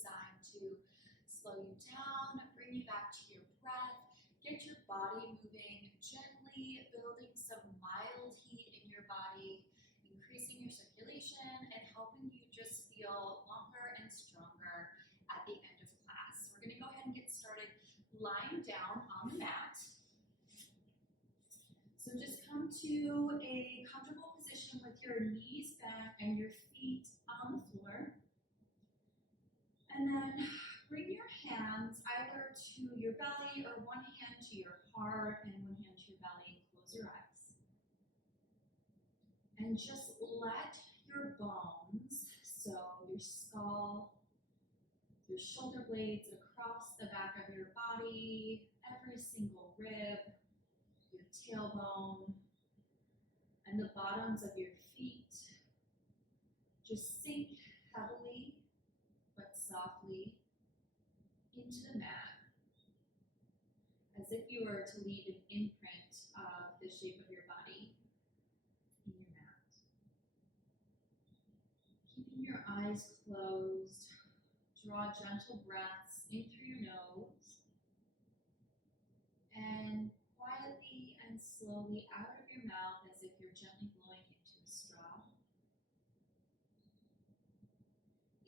designed to slow you down, bring you back to your breath, get your body moving gently, building some mild heat in your body, increasing your circulation, and helping you just feel longer and stronger at the end of class. So we're going to go ahead and get started lying down on the mat. So just come to a comfortable position with your knees back and your feet on the floor. And then bring your hands either to your belly or one hand to your heart and one hand to your belly. Close your eyes. And just let your bones, so your skull, your shoulder blades across the back of your body, every single rib, your tailbone, and the bottoms of your feet, just sink heavily but softly into the mat, as if you were to leave an imprint of the shape of your body in your mat. Keeping your eyes closed, draw gentle breaths in through your nose, and quietly and slowly out of your mouth as if you're gently blowing into a straw.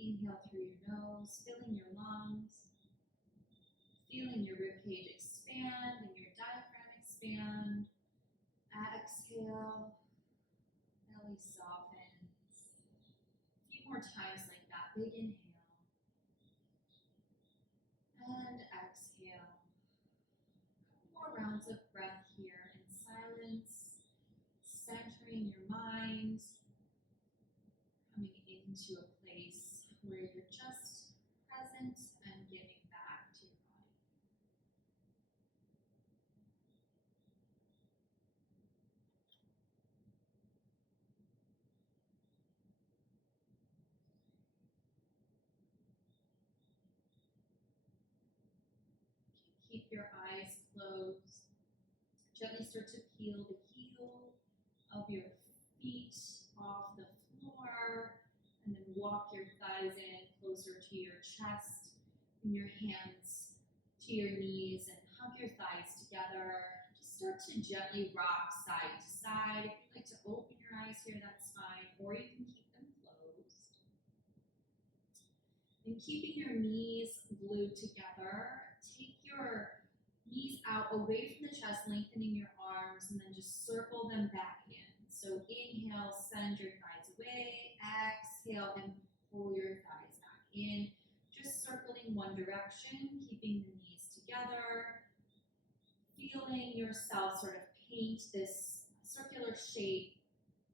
Inhale through your nose, filling your lungs, feeling your ribcage expand and your diaphragm expand. Exhale, belly softens. A few more times like that. Big inhale. And exhale. A couple more rounds of breath here in silence, centering your mind, coming into a place where you're just present and giving back to your body. Keep your eyes closed. Gently start to peel the heel of your feet off the floor, and then walk your thighs in closer to your chest, and your hands to your knees, and hug your thighs together. Just start to gently rock side to side. If you'd like to open your eyes here, that's fine, or you can keep them closed. And keeping your knees glued together, take your knees out away from the chest, lengthening your arms, and then just circle them back in. So inhale, send your thighs away. Exhale, and pull your thighs back in. Just circling one direction, keeping the knees together. Feeling yourself sort of paint this circular shape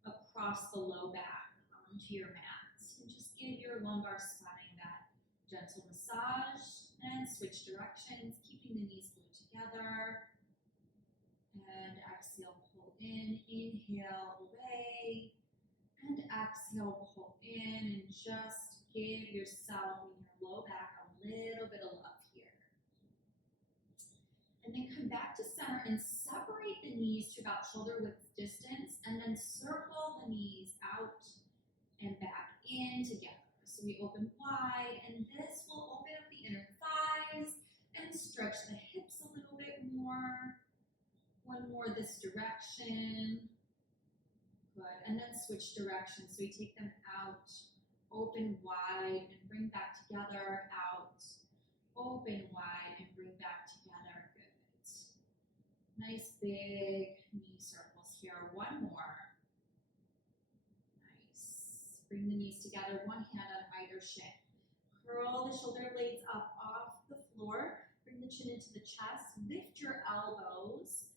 across the low back onto your mat. And just give your lumbar spine that gentle massage, and switch directions, keeping the knees glued together. And exhale, pull in, inhale, away, and exhale, pull in, and just give yourself and your low back a little bit of love here. And then come back to center and separate the knees to about shoulder width distance, and then circle the knees out and back in together. So we open wide, and this will open up the inner thighs and stretch the hips a little bit more. One more this direction. Good. And then switch directions. So we take them out, open wide, and bring back together, out, open wide, and bring back together. Good. Nice big knee circles here. One more. Nice. Bring the knees together, one hand on either shin. Curl the shoulder blades up off the floor. Bring the chin into the chest. Lift your elbows.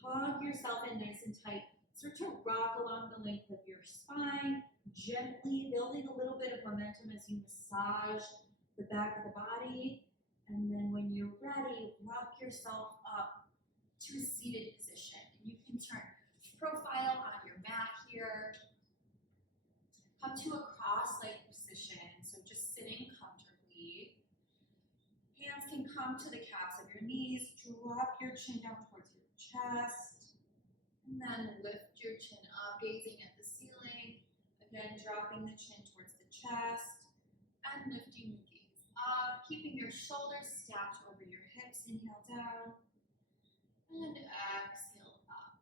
Hug yourself in nice and tight. Start to rock along the length of your spine, gently building a little bit of momentum as you massage the back of the body. And then when you're ready, rock yourself up to a seated position. And you can turn profile on your mat here. Come to a cross-legged position, so just sitting comfortably. Hands can come to the calves of your knees. Drop your chin down towards your chest. And then lift your chin up, gazing at the ceiling. Again, dropping the chin towards the chest. And lifting the gaze up, keeping your shoulders stacked over your hips. Inhale down and exhale up.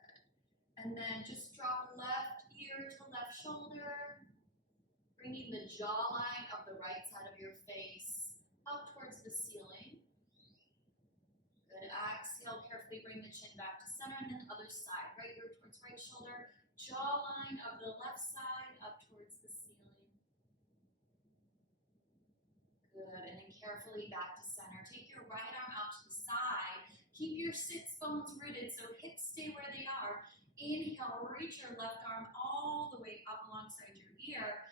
Good. And then just drop left ear to left shoulder, bringing the jawline of the right side of your face up towards the ceiling. Good. Exhale, carefully bring the chin back to center, and then other side. Right ear towards right shoulder, jawline of the left side up towards the ceiling. Good. And then carefully back to center. Take your right arm out to the side. Keep your sits bones rooted, so hips stay where they are. Inhale, reach your left arm all the way up alongside your ear.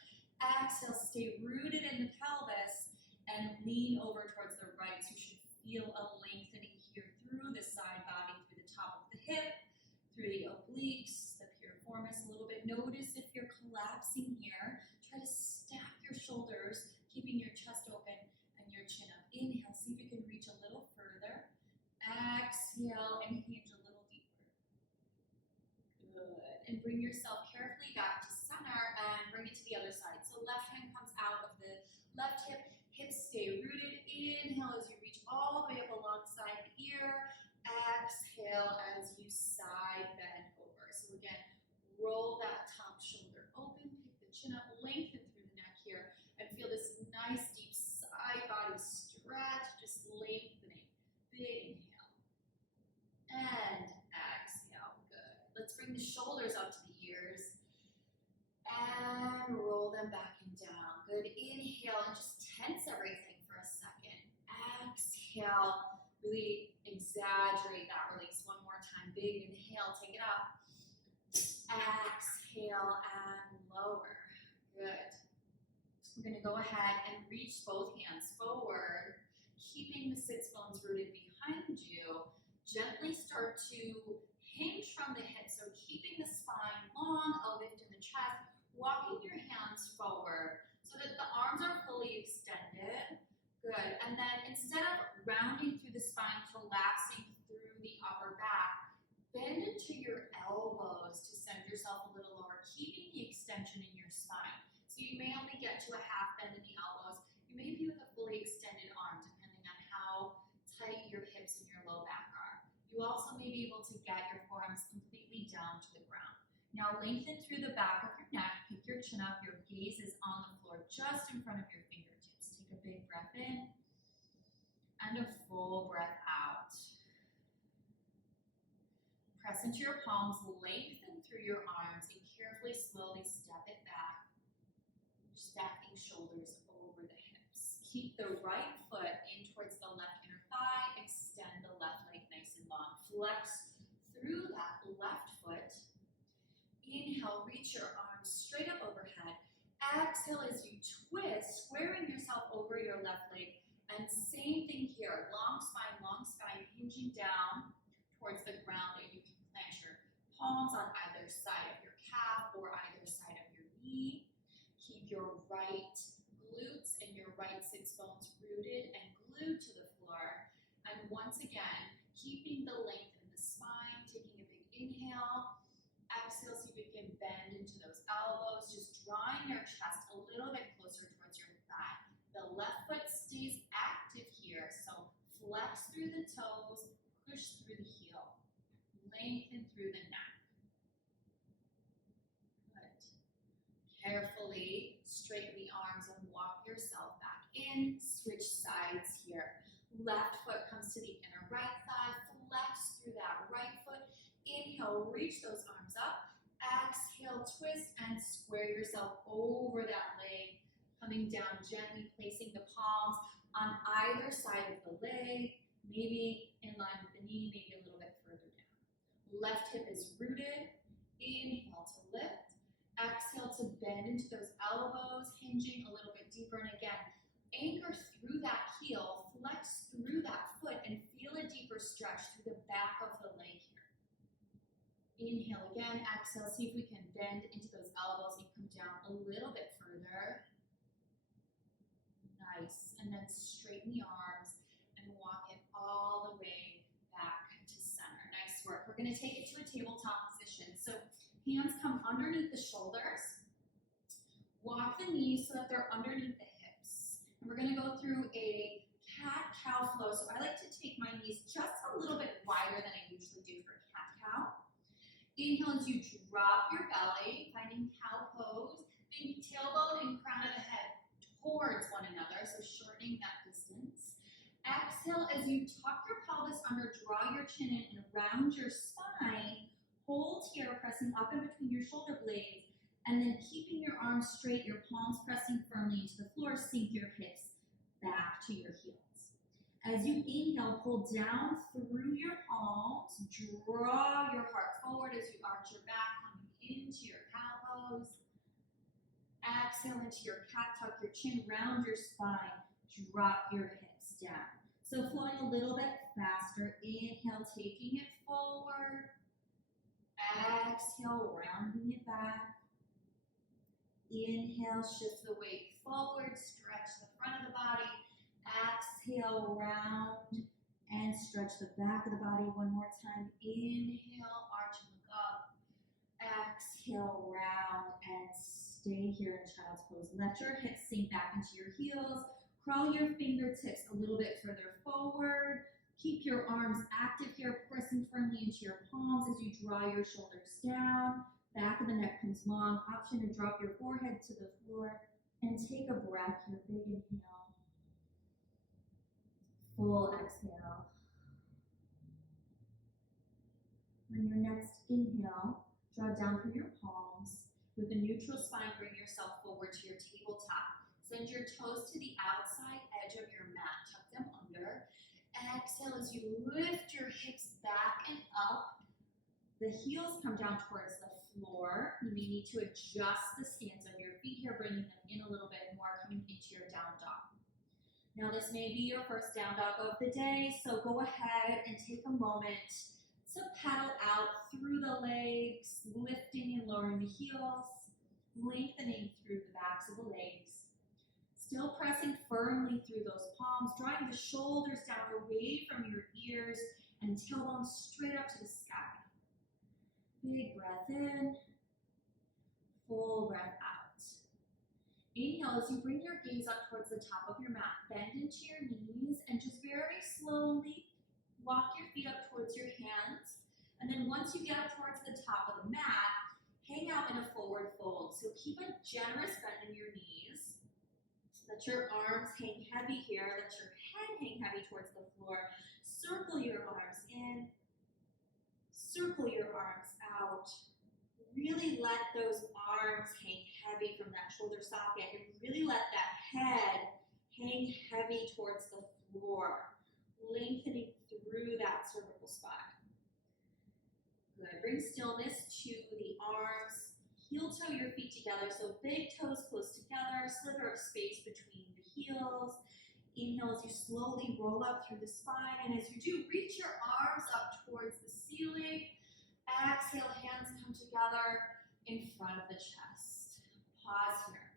Exhale, stay rooted in the pelvis and lean over towards the right. So you should feel a lengthening here through the side body, through the top of the hip, through the obliques, the piriformis a little bit. Notice if you're collapsing here. Try to stack your shoulders, keeping your chest open and your chin up. Inhale, see if you can reach a little further. Exhale and hinge a little deeper. Good. And bring yourself carefully back to center and bring it to the other side. So left hand comes out of the left hip. Hips stay rooted. Inhale as you reach all the way up alongside the ear. Exhale as you side bend over. So again, roll that top shoulder open, pick the chin up, lengthen through the neck here, and feel this nice deep side body stretch, just lengthening. Big inhale. And exhale. Good. Let's bring the shoulders up to the ears. And roll them back and down. Good. Inhale and just tense everything for a second. Exhale. Really exaggerate that release. One more time. Big inhale. Take it up. Exhale and lower. Good. So we're going to go ahead and reach both hands forward, keeping the sits bones rooted behind you. Gently start to hinge from the hips, so keeping the spine long, a lift in the chest, walking your hands forward so that the arms are fully extended. Good. And then instead of rounding through the spine, collapsing through the upper back, bend into your elbows to send yourself a little lower, keeping the extension in your spine. So you may only get to a half bend in the elbows. You may be with a fully extended arm, depending on how tight your hips and your low back are. You also may be able to get your forearms completely down to the ground. Now lengthen through the back of your neck, pick your chin up, your gaze is on the floor just in front of your fingertips. Take a big breath in and a full breath out. Press into your palms, lengthen through your arms, and carefully, slowly step it back. Stacking shoulders over the hips. Keep the right foot in towards the left inner thigh. Extend the left leg nice and long. Flex through that left foot. Inhale, reach your arms straight up overhead. Exhale as you twist, squaring yourself over your left leg. And same thing here, long spine, hinging down towards the ground. And you can plant your palms on either side of your calf or either side of your knee. Keep your right glutes and your right sits bones rooted and glued to the floor. And once again, keeping the length in the spine, taking a big inhale. Exhale, see if you can bend into those elbows, just drawing your chest a little bit closer towards your thigh. The left foot stays active here, so flex through the toes, push through the heel, lengthen through the neck. Good. Carefully straighten the arms and walk yourself back in. Switch sides here. Left foot comes to the inner right thigh, flex through that right foot. Inhale, reach those arms up. Exhale, twist and square yourself over that leg. Coming down gently, placing the palms on either side of the leg, maybe in line with the knee, maybe a little bit further down. Left hip is rooted. Inhale to lift. Exhale to bend into those elbows, hinging a little bit deeper. And again, anchor through that heel, flex through that foot, and feel a deeper stretch through the back of the leg here. Inhale again, exhale, see if we can bend into those elbows and come down a little bit further. Nice. And then straighten the arms and walk it all the way back to center. Nice work. We're going to take it to a tabletop position. So hands come underneath the shoulders. Walk the knees so that they're underneath the hips. And we're gonna go through a cat-cow flow. So I like to take my knees just a little bit wider than I usually do for cat-cow. Inhale as you drop your belly, finding cow pose. Maybe tailbone and crown of the head towards one another, so shortening that distance. Exhale as you tuck your pelvis under, draw your chin in and around your spine. Hold here, pressing up in between your shoulder blades, and then keeping your arms straight, your palms pressing firmly into the floor, sink your hips back to your heels. As you inhale, pull down through your palms, draw your heart forward as you arch your back, coming into your cow pose. Exhale into your cat, tuck your chin, round your spine, drop your hips down. So flowing a little bit faster, inhale, taking it forward. Exhale, rounding it back. Inhale, shift the weight forward, stretch the front of the body. Exhale, round and stretch the back of the body one more time. Inhale, arch and look up. Exhale, round and stay here in child's pose. Let your hips sink back into your heels. Crawl your fingertips a little bit further forward. Keep your arms active here, pressing firmly into your palms as you draw your shoulders down. Back of the neck comes long. Option to drop your forehead to the floor and take a breath here. Big inhale. Full exhale. On your next inhale, draw down through your palms. With a neutral spine, bring yourself forward to your tabletop. Send your toes to the outside edge of your mat. Tuck them under. Exhale as you lift your hips back and up. The heels come down towards the floor. You may need to adjust the stance of your feet here, bringing them in a little bit more, coming into your down dog. Now this may be your first down dog of the day, so go ahead and take a moment to paddle out through the legs, lifting and lowering the heels, lengthening through the backs of the legs. Still pressing firmly through those palms, drawing the shoulders down away from your ears and tailbone straight up to the sky. Big breath in, full breath out. Inhale as you bring your gaze up towards the top of your mat. Bend into your knees and just very slowly walk your feet up towards your hands. And then once you get up towards the top of the mat, hang out in a forward fold. So keep a generous bend in your knees. Let your arms hang heavy here. Let your head hang heavy towards the floor. Circle your arms in. Circle your arms out. Really let those arms hang heavy from that shoulder socket and really let that head hang heavy towards the floor, lengthening through that cervical spine. Good. Bring stillness to the arms. Heel toe your feet together, so big toes close together, sliver of space between the heels. Inhale as you slowly roll up through the spine, and as you do, reach your arms up towards the ceiling. Exhale, hands come together in front of the chest. Pause here.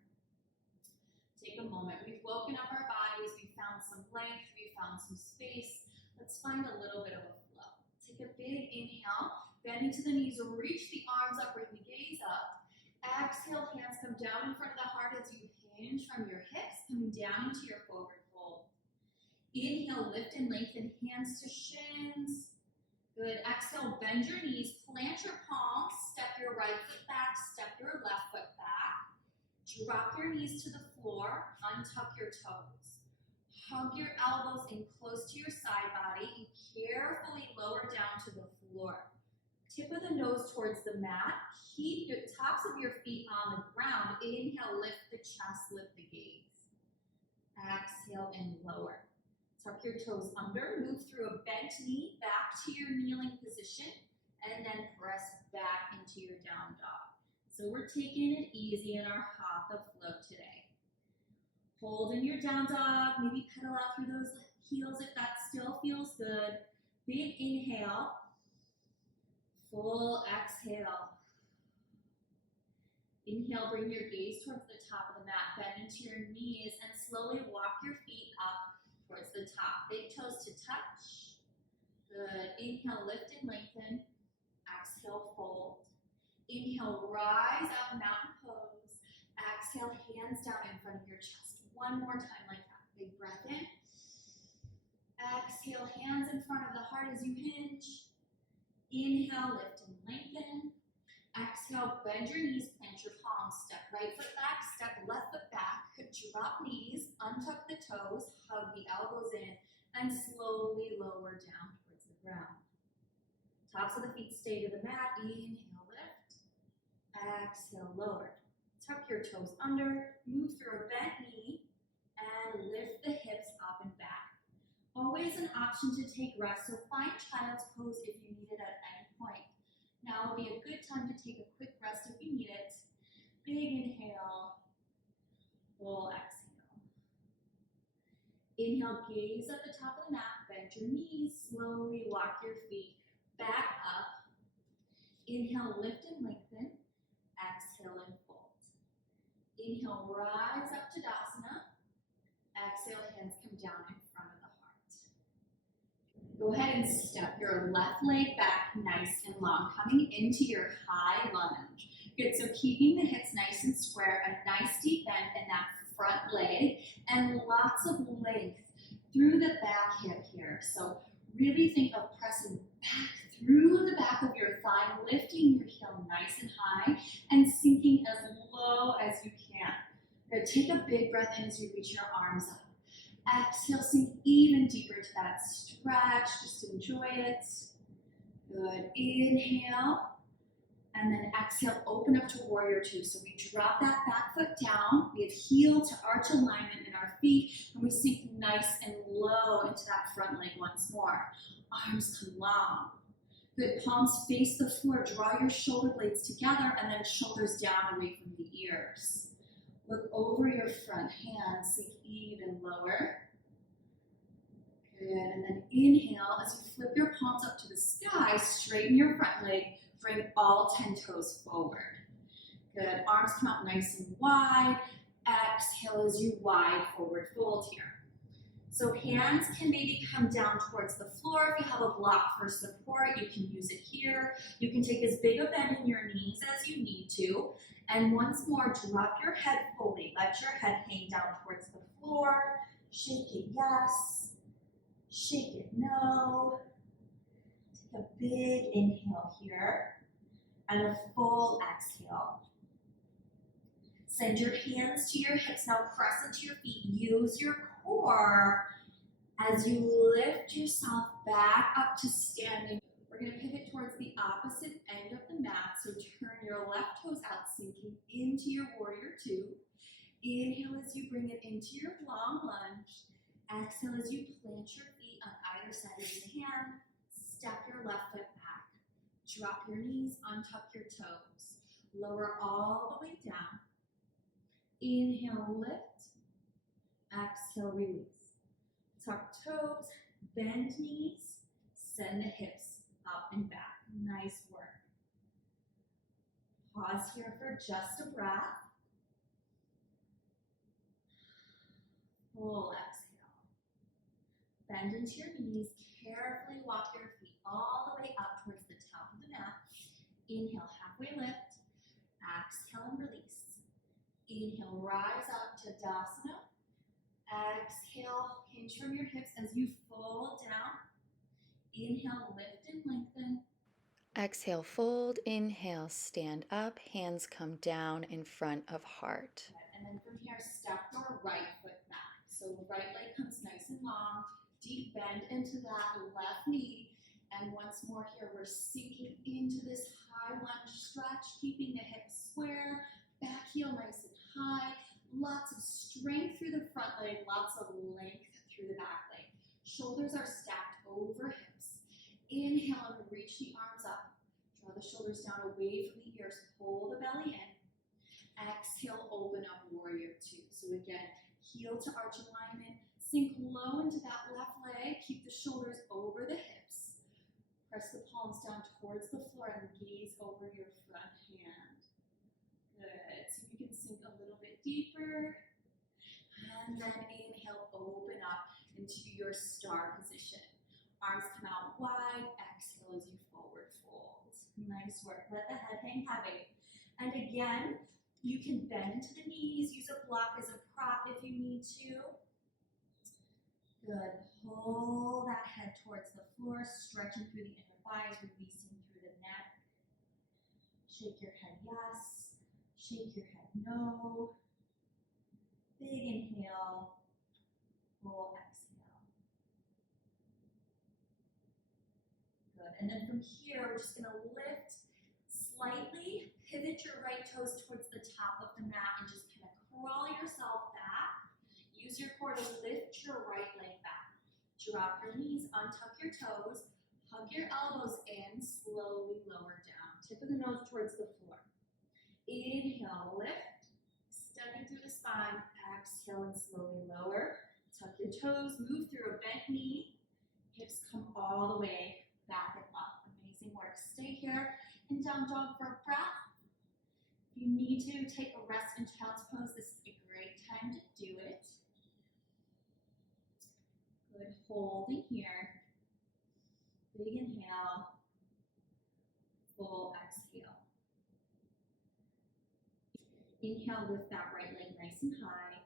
Take a moment. We've woken up our bodies. We found some length. We found some space. Let's find a little bit of a flow. Take a big inhale. Bending to the knees. Reach the arms up. Bring the gaze up. Exhale, hands come down in front of the heart as you hinge from your hips, coming down into your forward fold. Inhale, lift and lengthen, hands to shins. Good. Exhale, bend your knees, plant your palms, step your right foot back, step your left foot back. Drop your knees to the floor, untuck your toes. Hug your elbows in close to your side body and carefully lower down to the floor. Tip of the nose towards the mat. Keep the tops of your feet on the ground. Inhale, lift the chest, lift the gaze. Exhale and lower. Tuck your toes under, move through a bent knee back to your kneeling position, and then press back into your down dog. So we're taking it easy in our Hatha flow today. Hold in your down dog, maybe pedal out through those heels if that still feels good. Big inhale, full exhale. Inhale, bring your gaze towards the top of the mat, bend into your knees, and slowly walk your feet up towards the top. Big toes to touch. Good. Inhale, lift and lengthen. Exhale, fold. Inhale, rise out, mountain pose. Exhale, hands down in front of your chest. One more time like that. Big breath in. Exhale, hands in front of the heart as you hinge. Inhale, lift and lengthen. Exhale, bend your knees, plant your palms. Step right foot back, step left foot back. Drop knees, untuck the toes, hug the elbows in, and slowly lower down towards the ground. Tops of the feet stay to the mat. Inhale, lift. Exhale, lower. Tuck your toes under, move through a bent knee, and lift the hips up and back. Always an option to take rest, so find child's pose if you need it at any point. Now will be a good time to take a quick rest if you need it. Big inhale, full exhale. Inhale, gaze at the top of the mat, bend your knees, slowly walk your feet back up. Inhale, lift and lengthen. Exhale and fold. Inhale, rise up to Tadasana. Exhale, hands come down in front of the heart. Go ahead and step your left leg back nice and long, coming into your high lunge. Good, so keeping the hips nice and square, a nice deep bend in that front leg, and lots of length through the back hip here. So really think of pressing back through the back of your thigh, lifting your heel nice and high, and sinking as low as you can. Good, take a big breath in as you reach your arms up. Exhale, sink even deeper to that stretch, just enjoy it. Good, inhale. And then exhale, open up to warrior two. So we drop that back foot down. We have heel to arch alignment in our feet. And we sink nice and low into that front leg once more. Arms come long. Good, palms face the floor. Draw your shoulder blades together and then shoulders down away from the ears. Look over your front hands, sink even lower. Good, and then inhale as you flip your palms up to the sky, straighten your front leg. Bring all 10 toes forward. Good, arms come out nice and wide. Exhale as you wide forward fold here. So hands can maybe come down towards the floor. If you have a block for support, you can use it here. You can take as big a bend in your knees as you need to. And once more, drop your head fully. Let your head hang down towards the floor. Shake it yes. Shake it no. Take a big inhale here. And a full exhale. Send your hands to your hips. Now press into your feet. Use your core as you lift yourself back up to standing. We're going to pivot towards the opposite end of the mat. So turn your left toes out, sinking into your warrior two. Inhale as you bring it into your long lunge. Exhale as you plant your feet on either side of your hand. Step your left foot back. Drop your knees, untuck your toes. Lower all the way down. Inhale, lift. Exhale, release. Tuck toes, bend knees, send the hips up and back. Nice work. Pause here for just a breath. Full exhale. Bend into your knees. Carefully walk your feet all the way up towards the top of the mat. Inhale, halfway lift. Exhale and release. Inhale, rise up to Tadasana. Exhale, hinge from your hips as you fold down. Inhale, lift and lengthen. Exhale, fold. Inhale, stand up. Hands come down in front of heart. And then from here, step your right foot back. So right leg comes nice and long. Deep bend into that left knee. And once more here, we're sinking into this high lunge stretch, keeping the hips square, back heel nice and high. Lots of strength through the front leg, lots of length through the back leg. Shoulders are stacked over hips. Inhale and reach the arms up. Draw the shoulders down away from the ears. Pull the belly in. Exhale, open up warrior two. So again, heel to arch alignment. Sink low into that left leg. Keep the shoulders over the hips. Press the palms down towards the floor and gaze over your front hand. Good. So you can sink a little bit deeper. And then inhale, open up into your star position. Arms come out wide. Exhale as you forward fold. Nice work. Let the head hang heavy. And again, you can bend into the knees. Use a block as a prop if you need to. Good. Pull that head towards the floor, stretching through the inner thighs, releasing through the neck. Shake your head yes. Shake your head no. Big inhale. Full exhale. Good. And then from here, we're just going to lift slightly. Pivot your right toes towards the top of the mat and just kind of crawl yourself back. Use your core to lift your right leg back. Drop your knees, untuck your toes, hug your elbows in, slowly lower down. Tip of the nose towards the floor. Inhale, lift, extending through the spine. Exhale and slowly lower. Tuck your toes, move through a bent knee. Hips come all the way back and up. Amazing work. Stay here in down dog for a breath. If you need to take a rest in child's pose, this is a great time to do it. Good, holding here. Big inhale, full exhale. Inhale, lift that right leg nice and high.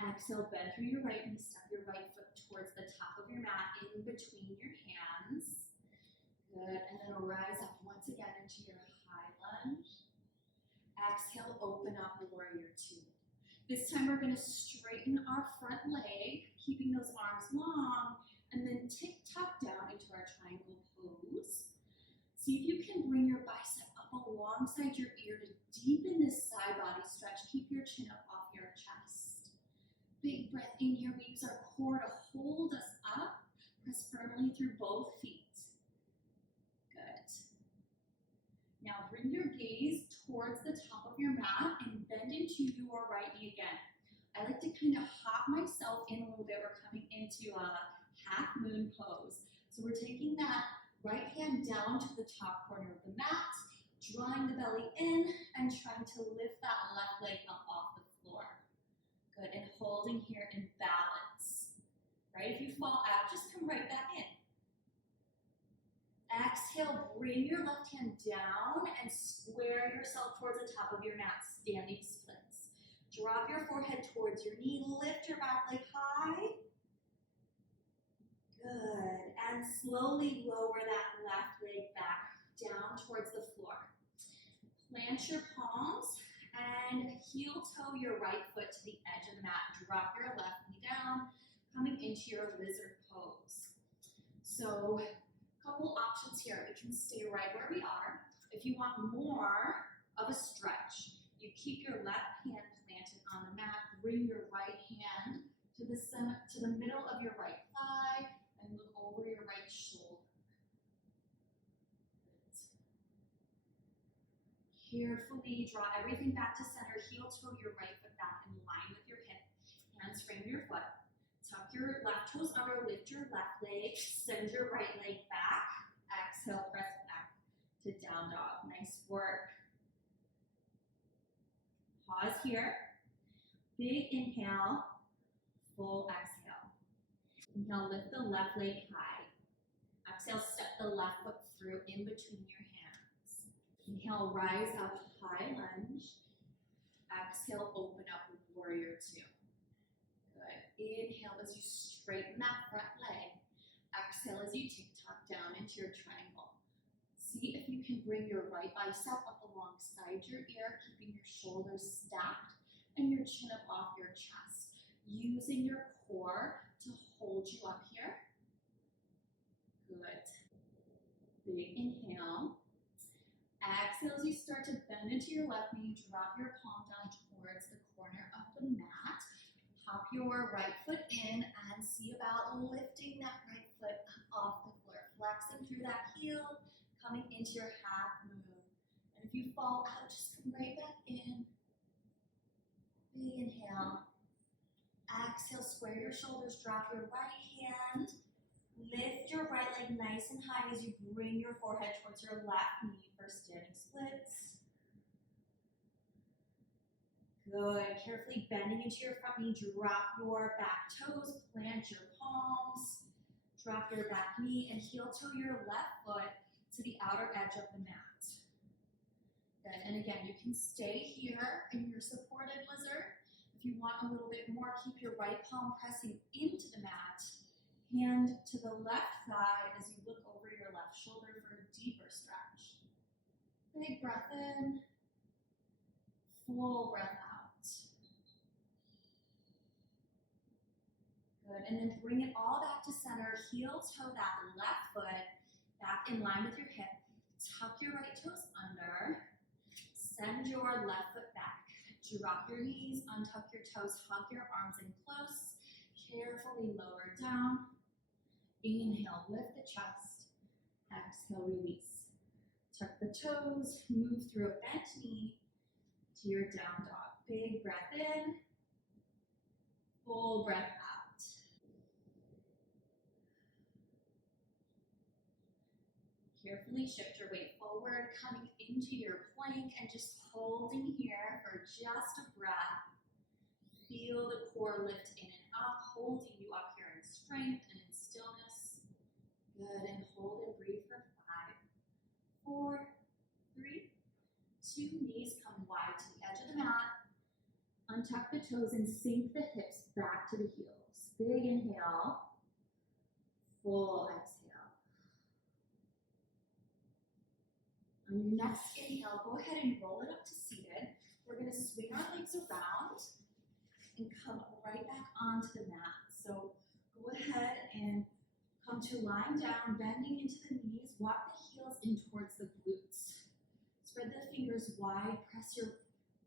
Exhale, bend through your right knee, step your right foot towards the top of your mat in between your hands. Good, and then rise up once again into your high lunge. Exhale, open up, warrior two. This time we're going to straighten our front leg, keeping those arms long, and then tick-tock down into our triangle pose. See if you can bring your bicep up alongside your ear to deepen this side body stretch. Keep your chin up off your chest. Big breath in here. We use our core to hold us up. Press firmly through both feet. Good. Now bring your gaze towards the top of your mat and bend into your right knee again. I like to kind of hop myself in a little bit. We're coming into a half moon pose. So we're taking that right hand down to the top corner of the mat, drawing the belly in and trying to lift that left leg up off the floor. Good, and holding here in balance. Right, if you fall out, just come right back in. Exhale, bring your left hand down and square yourself towards the top of your mat, standing splits. Drop your forehead towards your knee, lift your back leg high. Good, and slowly lower that left leg back down towards the floor. Plant your palms and heel toe your right foot to the edge of the mat. Drop your left knee down, coming into your lizard pose. So, a couple options here. We can stay right where we are. If you want more of a stretch, you keep your left hand planted on the mat. Bring your right hand to the center, to the middle of your right thigh, and look over your right shoulder. Good. Carefully draw everything back to center. Heel toe your right foot back in line with your hip. Hands frame your foot. Tuck your left toes under, lift your left leg, send your right leg back. Exhale, press back to down dog. Nice work. Pause here. Big inhale, full exhale. Inhale, lift the left leg high. Exhale, step the left foot through in between your hands. Inhale, rise up, high lunge. Exhale, open up with warrior two. Good. Inhale as you straighten that front leg. Exhale as you tick-tock down into your triangle. See if you can bring your right bicep up alongside your ear, keeping your shoulders stacked and your chin up off your chest. Using your core to hold you up here. Good. Big inhale. Exhale as you start to bend into your left knee. Drop your palm down towards the corner of the mat. Hop your right foot in and see about lifting that right foot off the floor. Flexing through that heel, coming into your half moon. And if you fall out, just come right back in. Big inhale. Exhale, square your shoulders, drop your right hand. Lift your right leg nice and high as you bring your forehead towards your left knee for standing splits. Good. Carefully bending into your front knee. Drop your back toes. Plant your palms. Drop your back knee and heel toe your left foot to the outer edge of the mat. Good. And again, you can stay here in your supported lizard. If you want a little bit more, keep your right palm pressing into the mat Hand to the left thigh as you look over your left shoulder for a deeper stretch. Big breath in, full breath out. Good, and then bring it all back to center. Heel toe that left foot back in line with your hip. Tuck your right toes under. Send your left foot back. Drop your knees, untuck your toes, hug your arms in close. Carefully lower down. Inhale, lift the chest. Exhale, release. Tuck the toes, move through a bent knee to your down dog. Big breath in, full breath out. Carefully shift your weight forward, coming into your plank and just holding here for just a breath. Feel the core lift in and up, holding you up here in strength and in stillness. Good, and hold and breathe for 5, 4, 3, 2, knees come wide to the edge of the mat. Untuck the toes and sink the hips back to the heels. Big inhale, full exhale. On your next inhale, go ahead and roll it up to seated. We're going to swing our legs around and come right back onto the mat. So go ahead and come to lying down, bending into the knees, walk the heels in towards the glutes. Spread the fingers wide, press your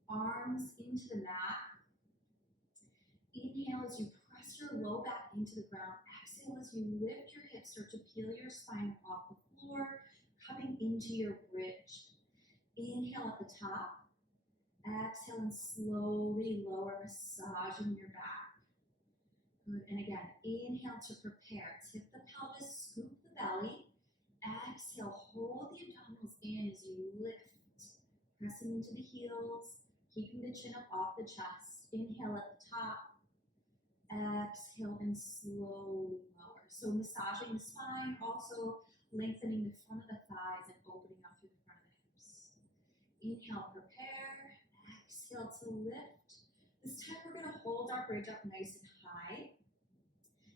arms into the mat. Inhale as you press your low back into the ground. Exhale as you lift your hips, start to peel your spine off the floor, coming into your bridge. Inhale at the top. Exhale and slowly lower, massaging your back. Good, and again, inhale to prepare. Tip the pelvis, scoop the belly. Exhale, hold the abdominals in as you lift. Pressing into the heels, keeping the chin up off the chest. Inhale at the top. Exhale and slowly lower. So massaging the spine, also lengthening the front of the thighs and opening up through the front of the hips. Inhale, prepare. Exhale to lift. This time we're going to hold our bridge up nice and high.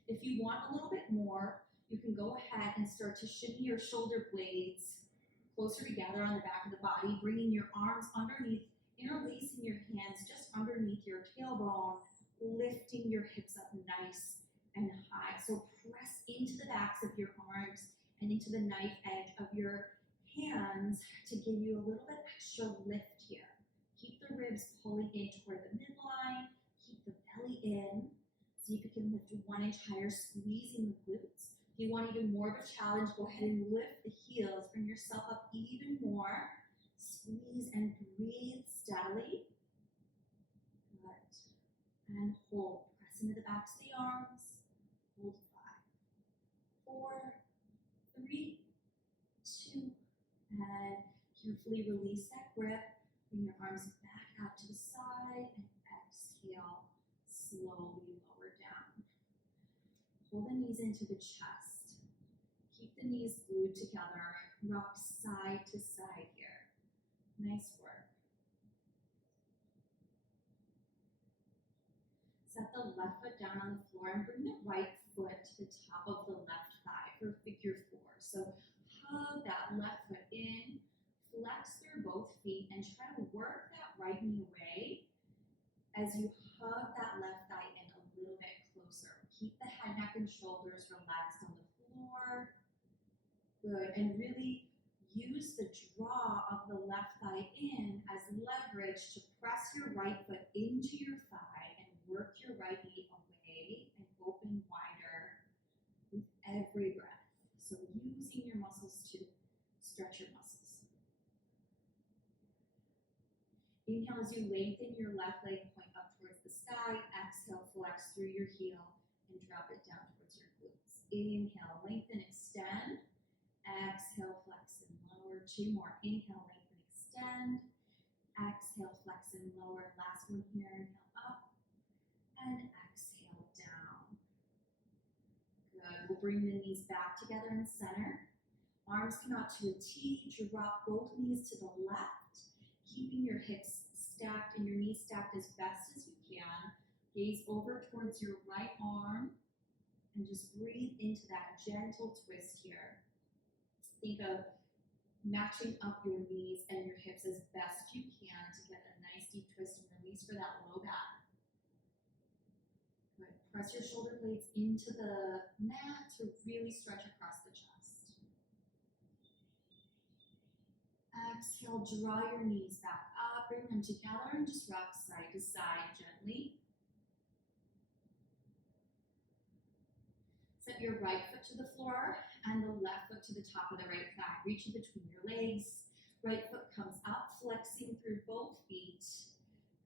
If you want a little bit more, you can go ahead and start to shimmy your shoulder blades closer together on the back of the body, bringing your arms underneath, interlacing your hands just underneath your tailbone, lifting your hips up nice and high. So press into the backs of your arms and into the knife edge of your hands to give you a little bit extra lift here. Keep the ribs pulling in toward the midline, keep the belly in. See if you can lift 1 inch higher, squeezing the glutes. If you want even more of a challenge, go ahead and lift the heels, bring yourself up even more. Squeeze and breathe steadily. Good. And hold. Press into the backs of the arms. Hold 5, 4, 3, 2, and carefully release that grip. Bring your arms back out to the side and exhale. Slowly lower down. Pull the knees into the chest. Keep the knees glued together. Rock side to side here. Nice work. Set the left foot down on the floor and bring the right foot to the top of the left thigh for figure 4. So hug that left foot in, flex through both feet, and try to work that right knee away as you hug that left thigh in a little bit closer. Keep the head, neck, and shoulders relaxed on the floor. Good, and really use the draw of the left thigh in as leverage to press your right foot into your thigh and work your right knee away and open wider with every breath. So using your muscles to stretch your muscles. Inhale as you lengthen your left leg, point up towards the sky. Exhale, flex through your heel and drop it down towards your glutes. Inhale, lengthen, extend. Exhale, flex and lower. 2 more. Inhale, lengthen, extend. Exhale, flex and lower. Last one here. Inhale up and exhale down. Good. We'll bring the knees back together in center. Arms come out to a T. Drop both knees to the left, keeping your hips stacked and your knees stacked as best as you can. Gaze over towards your right arm And just breathe into that gentle twist here. Think of matching up your knees and your hips as best you can to get a nice deep twist and release for that low back. Good. Press your shoulder blades into the mat to really stretch across the chest. Exhale, draw your knees back up, bring them together and just rock side to side gently. Set your right foot to the floor and the left foot to the top of the right thigh. Reach in between your legs. Right foot comes up, flexing through both feet.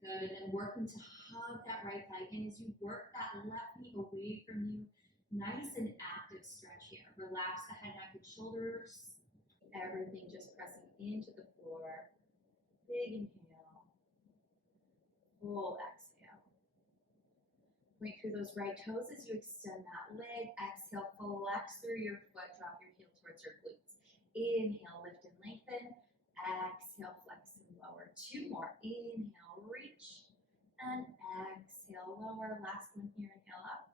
Good, and then working to hug that right thigh in as you work that left knee away from you. Nice and active stretch here. Relax the head, neck, and shoulders. Everything just pressing into the floor. Big inhale. Full exhale. Point through those right toes as you extend that leg. Exhale, flex through your foot. Drop your heel towards your glutes. Inhale, lift and lengthen. Exhale, flex and lower. Two more. Inhale, reach. And exhale, lower. Last one here. Inhale up.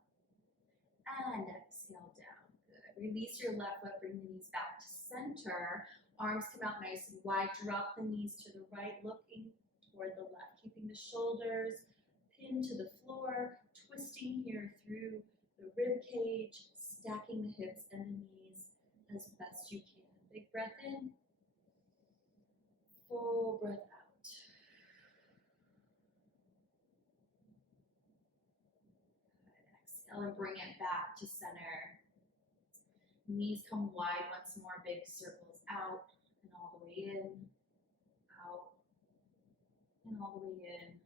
And exhale down. Good. Release your left foot. Bring the knees back to center. Arms come out nice and wide. Drop the knees to the right, looking toward the left. Keeping the shoulders pinned to the floor. Twisting here through the rib cage. Stacking the hips and the knees as best you can. Big breath in. Full breath out. Good. Exhale and bring it back to center. Knees come wide once more. Big circles out and all the way in. Out and all the way in.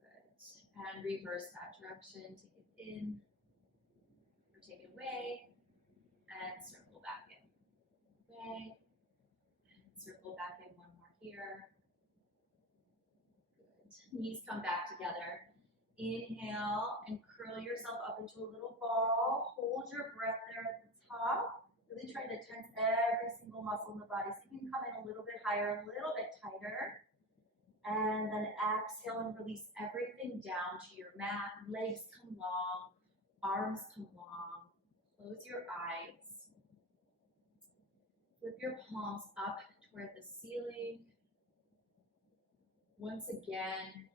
Good. And reverse that direction. Take it in or take it away and circle back in. Away. Circle back in, one more here. Good. Knees come back together. Inhale and curl yourself up into a little ball. Hold your breath there at the top. Really trying to tense every single muscle in the body. So you can come in a little bit higher, a little bit tighter. And then exhale and release everything down to your mat. Legs come long, arms come long. Close your eyes. Flip your palms up toward the ceiling. Once again,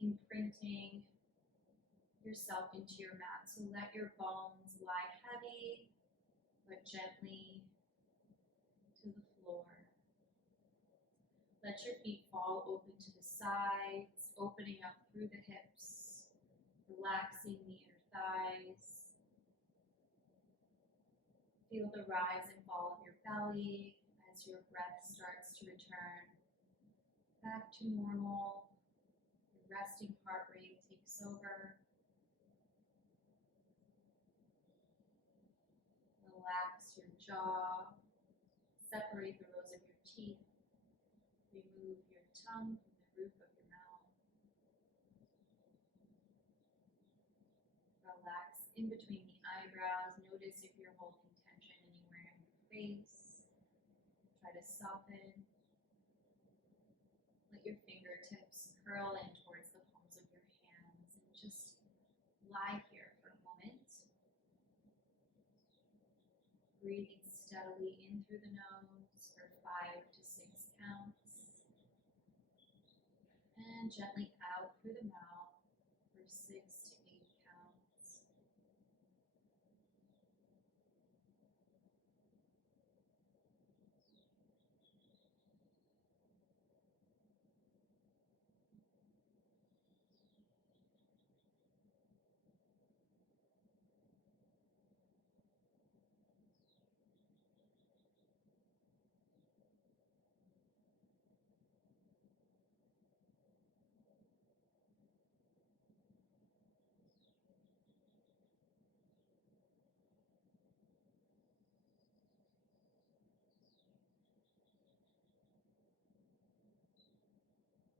imprinting yourself into your mat. So let your bones lie heavy, but gently to the floor. Let your feet fall open to the sides, opening up through the hips, relaxing the inner thighs. Feel the rise and fall of your belly as your breath starts to return back to normal. Your resting heart rate takes over. Relax your jaw. Separate the rows of your teeth. Remove your tongue from the roof of your mouth. Relax in between the eyebrows. Notice if you're holding tension anywhere in your face. Try to soften. Let your fingertips curl in towards the palms of your hands and just lie here for a moment. Breathing steadily in through the nose for 5 to 6 counts. And gently out through the mouth for 6 to 8 counts.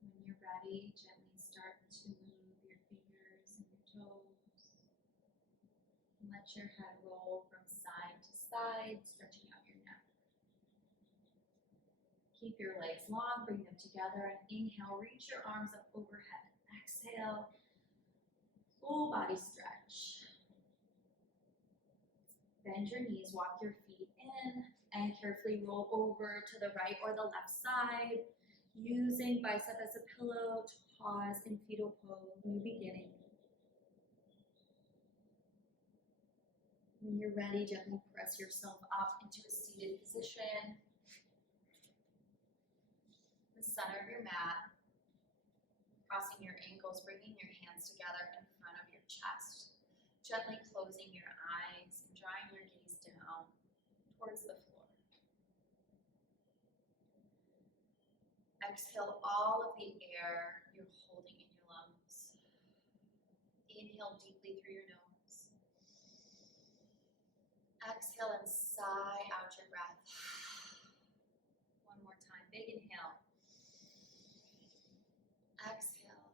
When you're ready, gently start to move your fingers and your toes. And let your head roll from side to side, stretching out your neck. Keep your legs long, bring them together, and inhale, reach your arms up overhead. Exhale, full body stretch. bend your knees, walk your feet in, and carefully roll over to the right or the left side, using bicep as a pillow to pause in fetal pose, new beginning. When you're ready, gently press yourself up into a seated position. The center of your mat, crossing your ankles, bringing your hands together in front of your chest, gently closing your eyes and drawing your gaze down towards the floor. Exhale all of the air you're holding in your lungs. Inhale deeply through your nose. Exhale and sigh out your breath. One more time. Big inhale. Exhale.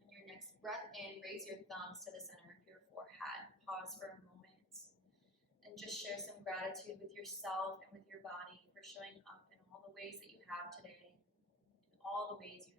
On your next breath in, raise your thumbs to the center of your forehead. Pause for a moment and just share some gratitude with yourself and with your body for showing up in all the ways that you have today, in all the ways you